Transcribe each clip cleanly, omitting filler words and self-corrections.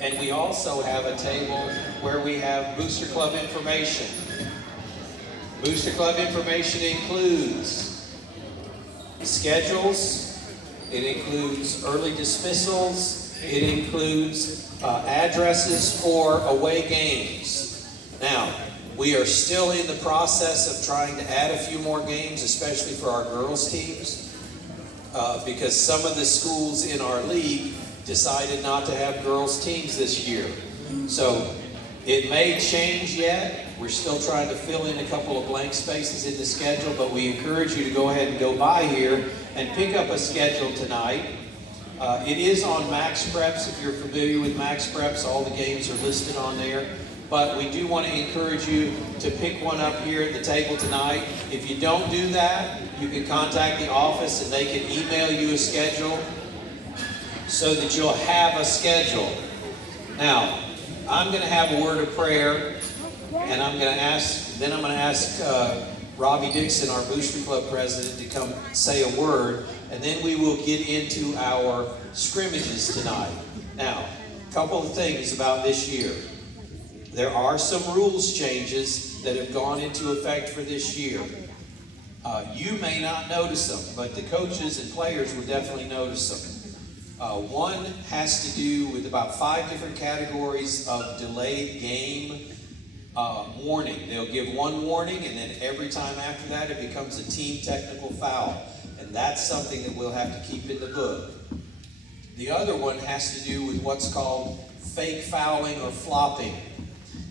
And we also have a table where we have Booster Club information. Booster Club information includes schedules, it includes early dismissals, it includes addresses for away games. Now, we are still in the process of trying to add a few more games, especially for our girls' teams, because some of the schools in our league decided not to have girls' teams this year. So it may change yet. We're still trying to fill in a couple of blank spaces in the schedule, but we encourage you to go ahead and go by here and pick up a schedule tonight. It is on Max Preps. If you're familiar with Max Preps, all the games are listed on there. But we do want to encourage you to pick one up here at the table tonight. If you don't do that, you can contact the office and they can email you a schedule so that you'll have a schedule. Now, I'm going to have a word of prayer, and I'm going to ask Robbie Dixon, our Booster Club president, to come say a word, and then we will get into our scrimmages tonight. Now, a couple of things about this year. There are some rules changes that have gone into effect for this year. You may not notice them, but the coaches and players will definitely notice them. One has to do with about 5 different categories of delayed game warning. They'll give one warning, and then every time after that it becomes a team technical foul. And that's something that we'll have to keep in the book. The other one has to do with what's called fake fouling or flopping.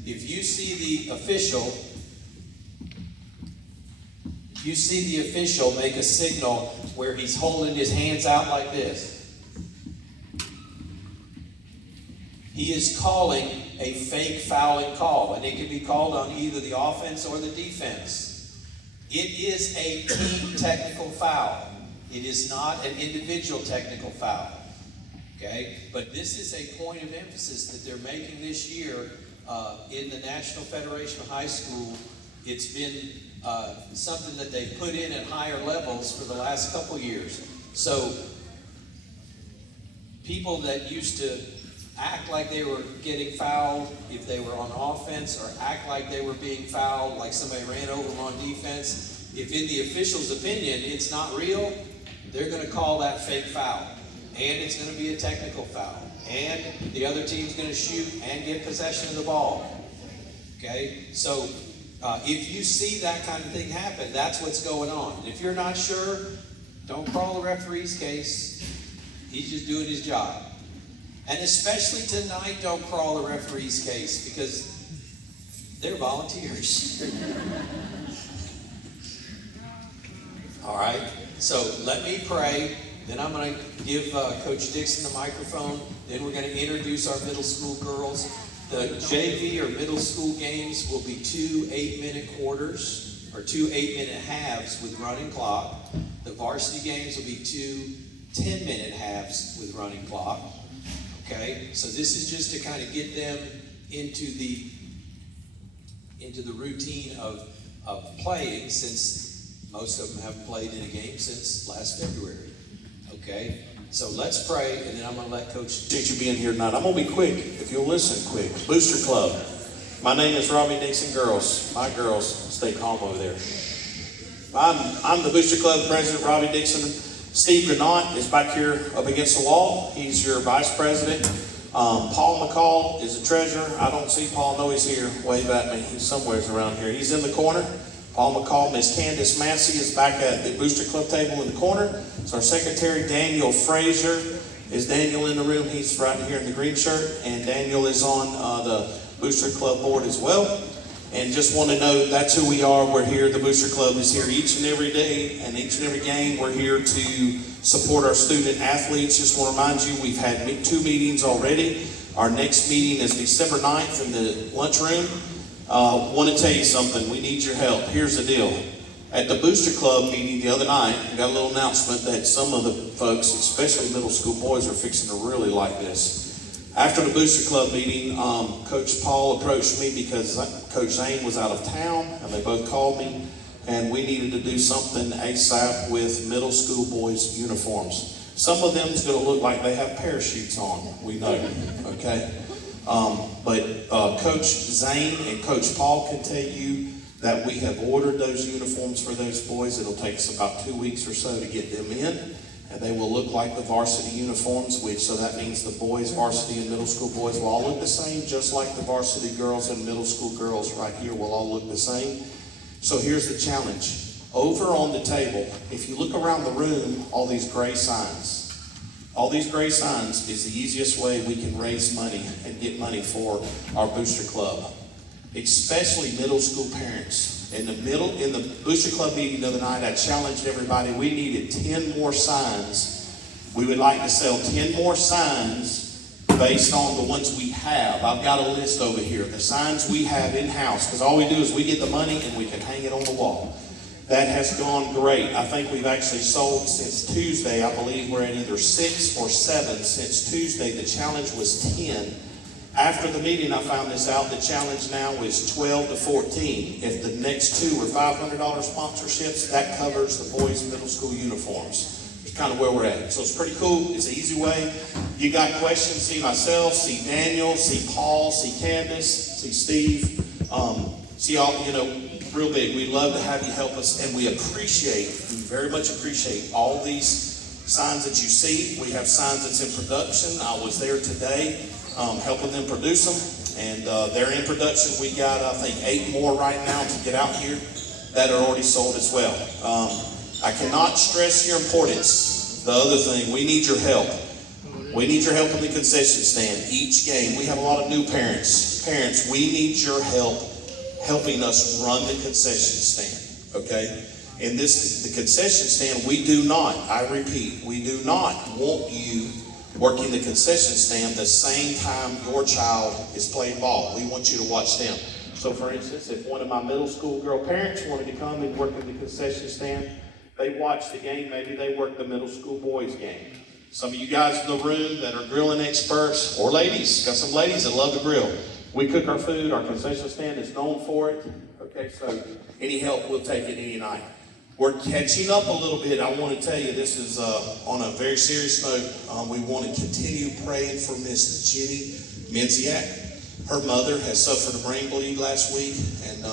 If you see the official make a signal where he's holding his hands out like this, he is calling a fake fouling call, and it can be called on either the offense or the defense. It is a team technical foul. It is not an individual technical foul. Okay? But this is a point of emphasis that they're making this year in the National Federation of High School. It's been something that they put in at higher levels for the last couple years. So people that used to act like they were getting fouled if they were on offense, or act like they were being fouled like somebody ran over them on defense, if in the official's opinion it's not real, they're going to call that fake foul. And it's going to be a technical foul. And the other team's going to shoot and get possession of the ball. Okay? So if you see that kind of thing happen, that's what's going on. And if you're not sure, don't crawl the referee's case. He's just doing his job. And especially tonight, don't crawl the referee's case, because they're volunteers. All right? So let me pray. Then I'm going to give Coach Dixon the microphone. Then we're going to introduce our middle school girls. The JV or middle school games will be 2 8-minute quarters, or 2 8-minute halves with running clock. The varsity games will be 2 10-minute halves with running clock. Okay, so this is just to kind of get them into the routine of playing, since most of them haven't played in a game since last February. Okay, so let's pray, and then I'm going to let Coach Appreciate you being here tonight. I'm going to be quick, if you'll listen quick. Booster Club. My name is Robbie Dixon. Girls. My girls, stay calm over there. I'm the Booster Club president, Robbie Dixon. Steve Granat is back here up against the wall. He's your vice president. Paul McCall is the treasurer. I don't see Paul. No, he's here. Wave at me. He's somewhere around here. He's in the corner. Paul McCall. Miss Candace Massey is back at the Booster Club table in the corner. So our secretary, Daniel Frazier. Is Daniel in the room? He's right here in the green shirt. And Daniel is on the Booster Club board as well. And just want to know that's who we are. We're here. The Booster Club is here each and every day and each and every game. We're here to support our student athletes. Just want to remind you, we've had 2 meetings already. Our next meeting is December 9th in the lunchroom. Want to tell you something. We need your help. Here's the deal. At the Booster Club meeting the other night, we got a little announcement that some of the folks, especially middle school boys, are fixing to really like this. After the Booster Club meeting, Coach Paul approached me because Coach Zane was out of town, and they both called me, and we needed to do something ASAP with middle school boys' uniforms. Some of them's going to look like they have parachutes on. We know, okay? But Coach Zane and Coach Paul can tell you that we have ordered those uniforms for those boys. It'll take us about 2 weeks or so to get them in, and they will look like the varsity uniforms, so that means the boys, varsity and middle school boys will all look the same, just like the varsity girls and middle school girls right here will all look the same. So here's the challenge. Over on the table, if you look around the room, all these gray signs. All these gray signs is the easiest way we can raise money and get money for our Booster Club, especially middle school parents. In the Booster Club meeting the other night, I challenged everybody. We needed 10 more signs. We would like to sell 10 more signs based on the ones we have. I've got a list over here, the signs we have in-house, because all we do is we get the money and we can hang it on the wall. That has gone great. I think we've actually sold since Tuesday. I believe we're at either 6 or 7 since Tuesday. The challenge was 10. After the meeting, I found this out. The challenge now is 12 to 14. If the next 2 are $500 sponsorships, that covers the boys' middle school uniforms. It's kind of where we're at. So it's pretty cool. It's an easy way. You got questions, see myself, see Daniel, see Paul, see Candace, see Steve, see all, real big. We'd love to have you help us, and we very much appreciate all these signs that you see. We have signs that's in production. I was there today helping them produce them, and they're in production. We got, I think, 8 more right now to get out here that are already sold as well. I cannot stress your importance. The other thing, we need your help. We need your help in the concession stand. Each game, we have a lot of new parents. Parents, we need your help helping us run the concession stand, okay? In the concession stand, we do not, I repeat, we do not want you working the concession stand the same time your child is playing ball. We want you to watch them. So for instance, if one of my middle school girl parents wanted to come and work in the concession stand, they watch the game, maybe they work the middle school boys game. Some of you guys in the room that are grilling experts, or ladies, got some ladies that love to grill. We cook our food, our concession stand is known for it. Okay, so any help, we'll take it any night. We're catching up a little bit. I want to tell you, this is on a very serious note. We want to continue praying for Miss Jenny Menziak. Her mother has suffered a brain bleed last week, and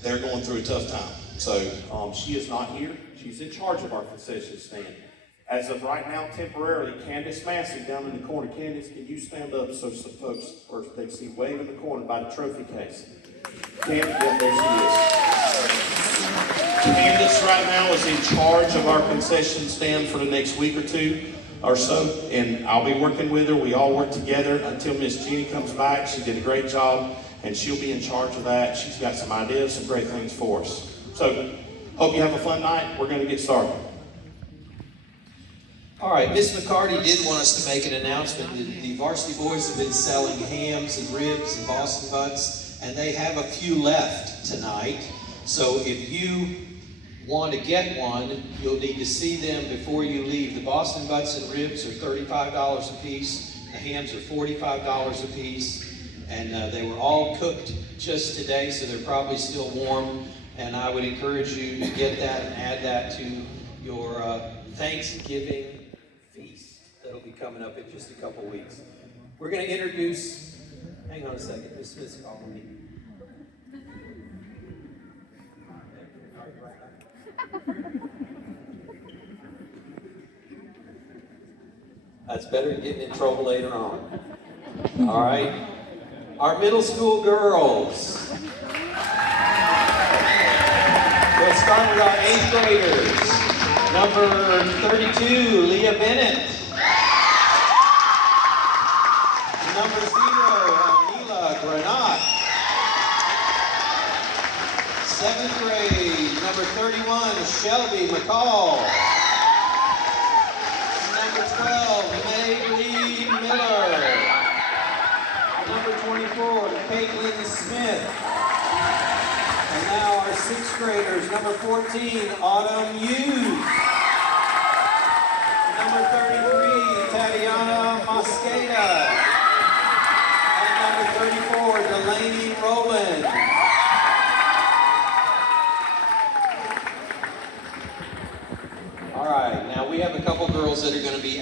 they're going through a tough time. So she is not here. She's in charge of our concession stand. As of right now, temporarily, Candace Massey down in the corner. Candace, can you stand up so some folks, or they see wave in the corner by the trophy case? Candace, yeah, there she is. Candace right now is in charge of our concession stand for the next week or 2 or so, and I'll be working with her. We all work together until Miss Jenny comes back. She did a great job, and she'll be in charge of that. She's got some ideas, some great things for us. So, hope you have a fun night. We're going to get started. All right, Miss McCarty did want us to make an announcement. The varsity boys have been selling hams and ribs and Boston butts, and they have a few left tonight. So if you want to get one, you'll need to see them before you leave. The Boston butts and ribs are $35 a piece. The hams are $45 a piece. And they were all cooked just today, so they're probably still warm. And I would encourage you to get that and add that to your Thanksgiving feast that'll be coming up in just a couple weeks. We're going to introduce, hang on a second, Miss Smith's calling me. That's better than getting in trouble later on. All right. Our middle school girls. We'll start with our 8th graders. Number 32, Leah Bennett. Number 0, Neela Granat. 7th grade, number 31, Shelby McCall. Number 12, Maylene Miller. Number 24, Caitlin Smith. And now our 6th graders, number 14, Autumn Hughes. Number 33, Tatiana Mosqueda. And number 34, Delaney Rowland. All right, now we have a couple girls that are going to be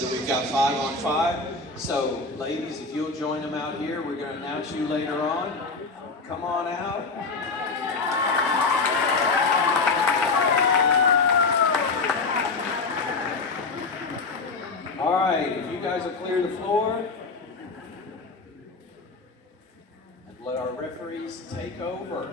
that we've got 5-on-5. So, ladies, if you'll join them out here, we're going to announce you later on. Come on out. All right, if you guys will clear the floor, and let our referees take over.